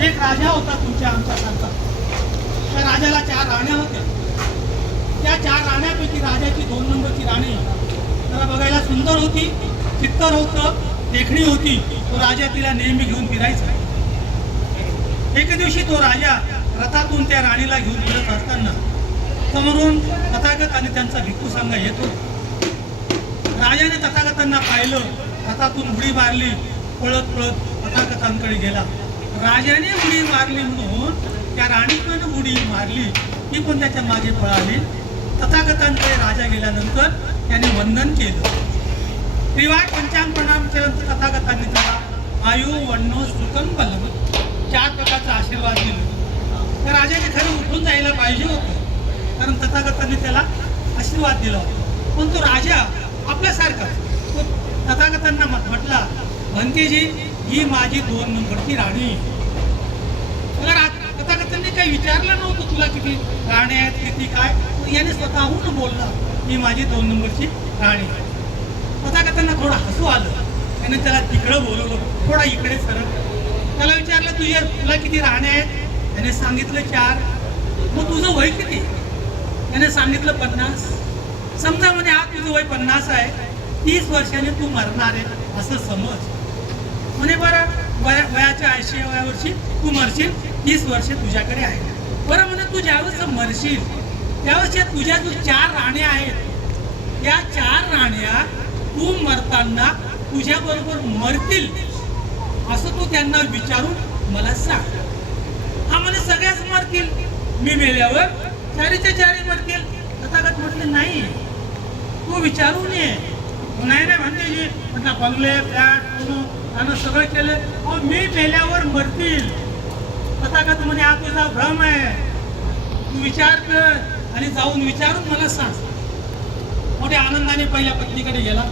एक राजा होता तुमच्या आमच्यासारखा. त्या राजाला 4 राण्या होत्या. त्या 4 राण्यांपैकी राजाची 2 नंबरची राणी जरा बघायला सुंदर होती, चित्तर होतं, देखणी होती. तो राजा तिला नेहमी घेऊन फिरायचा. एके दिवशी तो राजा रथातून त्या राणीला घेऊन फिरत असताना समोरून तथागत आणि त्यांचा भिक्खू संघ येतो. राजाने तथागतांना पाहिलं, रथातून उडी मारली, पळत पळत तथागतांकडे गेला. राजाने उडी मारली म्हणून त्या राणीकडे उडी मारली, ती पण त्याच्या मागे पळाली. तथागतांकडे राजा गेल्यानंतर त्याने वंदन केलं. त्रिवार पंचांग प्रणाम केल्यानंतर तथागतांनी त्याला आयु वन्नो सुखम बलम 4 प्रकारचा आशीर्वाद दिला. त्या राजाने खरं उठून जायला पाहिजे होतं, कारण तथागतांनी त्याला आशीर्वाद दिला होता. पण तो राजा आपल्यासारखा तो तथागतांना म्हटला, भंतेजी ही माझी 2 नंबरची राणी. तथागतांनी काही विचारलं नव्हतं तुला किती राण्या आहेत, किती काय. याने स्वतःहून बोलला ही माझी 2 नंबरची राणी. तथागतांना थोडं हसू आलं. त्याने त्याला तिकडं बोलवलं, थोडा इकडे सरळ. त्याला विचारलं तुला किती राण्या आहेत. त्याने सांगितलं 4. मग तुझं वय किती. त्याने सांगितलं 50. समजा म्हणे हा तुझं वय 50 आहे, 30 वर्षाने तू मरणार आहे असं समज. म्हणे बरं वयाच्या 80व्या वर्षी तू मरशील, 30 वर्षे तुझ्याकडे आहे. बरं म्हणे तू ज्यावेळेस मरशील त्यावेळेस तुझ्या जो 4 राण्या आहेत, त्या 4 राण्या तू मरताना तुझ्याबरोबर मरतील असं तू त्यांना विचारून मला सांग. हा म्हणे सगळ्याच मरतील, मी मेल्यावर 4च्या 4 मरतील. तथागत म्हटले नाही, तू विचारून ये. नाही नाही म्हणते जी म्हटलं बंगले फ्लॅट आणि सगळं केले, मी मेल्यावर मरतील. तथागत म्हणे हा तुझा भ्रम आहे, तू विचार कर आणि जाऊन विचारून मला सांग. मोठ्या आनंदाने पहिल्या पत्नीकडे गेला.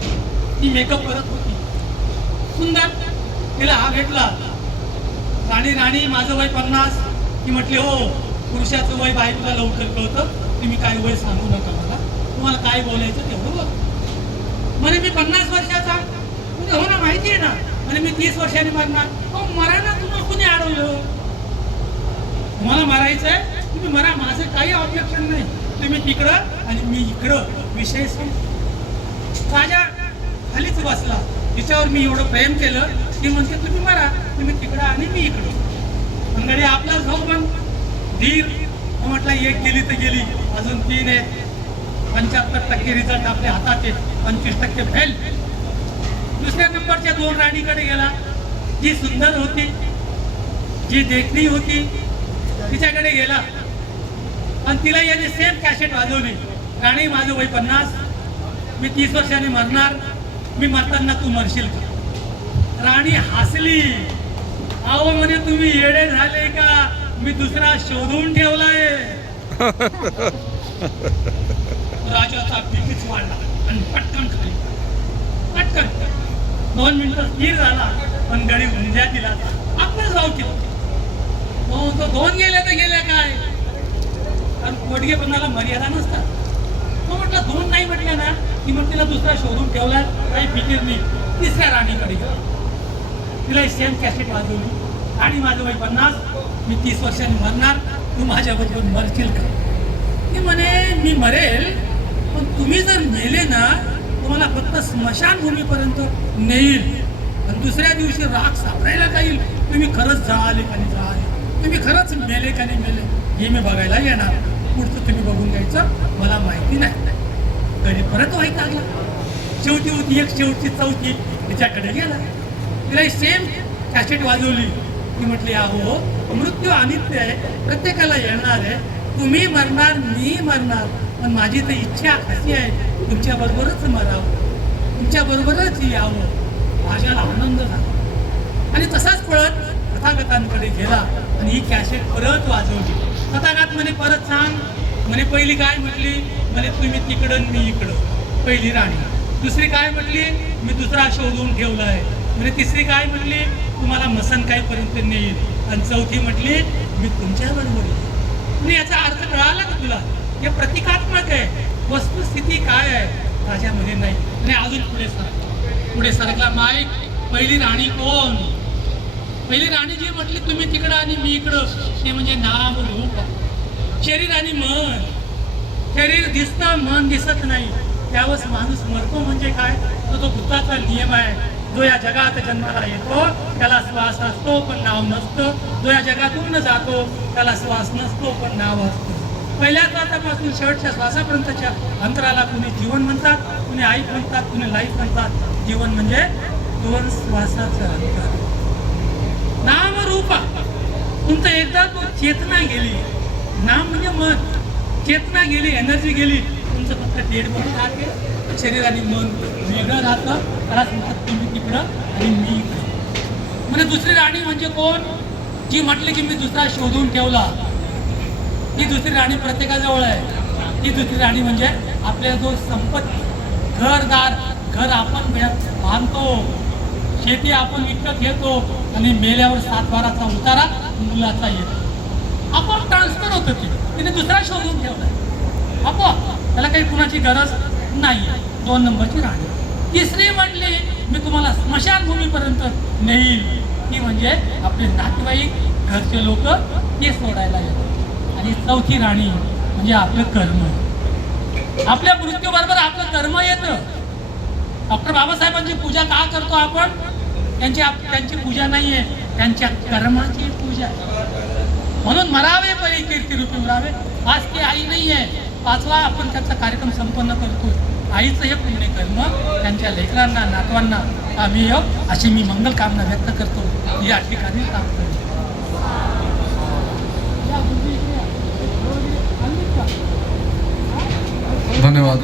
ती मेकअप करत होती, सुंदर. तिला हा भेटला, राणी माझं वय 50. ती म्हटली हो, पुरुषाचं वय बायकोला लवकर कळतं, तुम्ही काय वय सांगू नका मला, तुम्हाला काय बोलायचं तेवढं बोल. म्हणे मी 50 वर्षाचा. म्हणजे हो ना, माहिती आहे ना. म्हणे मी 30 वर्षांनी मरणार. हो मरा ना, तुम्हाला कुणी अडवलं. तुम्हाला मारायचं आहे तुम्ही मरा, माझं काही ऑब्जेक्शन नाही. तुम्ही तिकडं आणि मी इकडं, विषय संपला. राजा खालीच बसला. तिच्यावर मी एवढं प्रेम केलं, ती म्हणते तुम्ही मरा, तुम्ही तिकडं आणि मी इकडं. मंगळे आपला भाऊ पण धीर म्हटलं, 1 गेली तर गेली, अजून 3 आहेत. 75% रिझल्ट आपल्या हातात आहे, 25% फेल. दुसऱ्या नंबरच्या 2 राणीकडे गेला. जी सुंदर होती, जी देखणी होती, तिच्याकडे गेला. आणि तिला याने सेम कॅसेट वाजवली. राणी माझं वय 50, मी 30 वर्षांनी मरणार, मी मरताना तू मरशील का. राणी हसली. अहो म्हणे तुम्ही येडे झाले का, मी दुसरा शोधून ठेवलाय. राजाचा भीतीच वाढला आणि पटकन खाली, पटकन 2 मिनिटं स्थिर झाला. पण गडी उंज्या दिला, आपण जाऊ केलं. तो 2 गेल्या तर गेल्या काय, कारण पोटगेपणाला मर्यादा नसतात. तो म्हटलं 2 नाही म्हटलं ना की मग तिला दुसरा शोधून ठेवला, काही फिकीर नाही. 3ऱ्या राणीकडे गेला. तिला सेम कॅसेट वाजवली. आणि माझं वय 50, मी 30 वर्षांनी मरणार, तू माझ्याबरोबर मरशील का. ती म्हणे मी मरेल, पण तुम्ही जर मेले ना तुम्हाला फक्त स्मशानभूमीपर्यंत नेईल आणि दुसऱ्या दिवशी राख सापडायला जाईल. तुम्ही खरंच जळाले का नाही जळाले, तुम्ही खरंच मेले का नाही मेले, हे मी बघायला येणार. पुढचं तुम्ही बघून घ्यायचं, मला माहिती नाही. गडी परत व्हायला लागला. शेवटी होती एक शेवटची 4थी, तिच्याकडे गेला. तिला सेम कॅसेट वाजवली. ती म्हटली अहो मृत्यू अनित्य आहे, प्रत्येकाला येणार आहे. तुम्ही मरणार, मी मरणार, पण माझी तर इच्छा अशी आहे तुमच्या बरोबरच मरावं, तुमच्या बरोबरच यावं. माझ्याला आनंद झाला. आणि तसाच पळत तथागतांकडे गेला आणि ही कॅसेट परत वाजवली. तथागत म्हणे परत सांग. म्हणे पहिली काय म्हटली, म्हणे तुम्ही तिकडं मी इकडं, पहिली राणी. दुसरी काय म्हटली, मी दुसरा शोधून ठेवला आहे. म्हणजे 3री काय म्हटली, तुम्हाला मसनकाईपर्यंत नेईल. आणि 4थी म्हटली, मी तुमच्याबरोबर येईल. म्हणजे याचा अर्थ कळाला का तुला. हे प्रतिकात्मक आहे, वस्तुस्थिती काय आहे राजामध्ये नाही. आणि अजून पुढे सरकला माईक. पहिली राणी कोण, पहिली राणी जी म्हटली तुम्ही तिकडं आणि मी इकडं, ते म्हणजे नाम रूप. शरीर आणि मन, शरीर दिसतं मन दिसत नाही, त्यावेळेस माणूस मरतो म्हणजे काय, तो भूताचा नियम आहे. जो या जगात जन्माला येतो त्याला श्वास असतो पण नाव नसतं, जो या जगातून जातो त्याला श्वास नसतो पण नाव असतं. पहिल्या श्वासापासून शेवटच्या श्वासापर्यंतच्या अंतराला कुणी जीवन म्हणतात, कुणी आईक म्हणतात, कुणी लाईफ म्हणतात. जीवन म्हणजे 2 श्वासाचं अंतर. नाम रूपा, तुमचं एकदा तो चेतना गेली, नाम म्हणजे मन, चेतना गेली, एनर्जी गेली, तुमचं फक्त डेड बॉडी राहते. शरीर आणि मन वेगळं राहतं, त्याला म्हणतात तुम्ही तिकडं आणि मी इकडं. म्हणजे दुसरी राणी म्हणजे कोण, जी म्हटली की मी दुसरा शोधून ठेवला, ती दुसरी राणी प्रत्येकाजवळ आहे. ती दुसरी राणी म्हणजे आपल्या जो संपत्ती, घरदार, घर आपण बांधतो, शेती आपण विकत घेतो आणि मेल्यावर 7-12चा उतारा मुलाचा येतो. आपोआप ट्रान्सफर होतं, तिने दुसरा शोधून ठेवलाय आपोआप, त्याला काही कुणाची गरज नाही. 2 नंबरची राणी. तिसरी म्हटली मी तुम्हाला स्मशानभूमीपर्यंत नेईल, ती म्हणजे आपले नातेवाईक, घरचे लोक, ते सोडायला येतात. आणि चौथी राणी म्हणजे आपलं कर्म. आपल्या मृत्यूबरोबर आपलं कर्म येतं. डॉक्टर बाबासाहेबांची पूजा का करतो आपण, त्यांची पूजा नाहीये, त्यांच्या कर्माची पूजा. म्हणून मरावे परी कीर्तिरूपी उरावे. आज ती आई नाही आहे, 5वा आपण त्याचा कार्यक्रम संपन्न करतो. आईचं हे पुण्य कर्म त्यांच्या लेकरांना, नातवांना आम्ही अशी मी मंगल कामना व्यक्त करतो. या ठिकाणी धन्यवाद.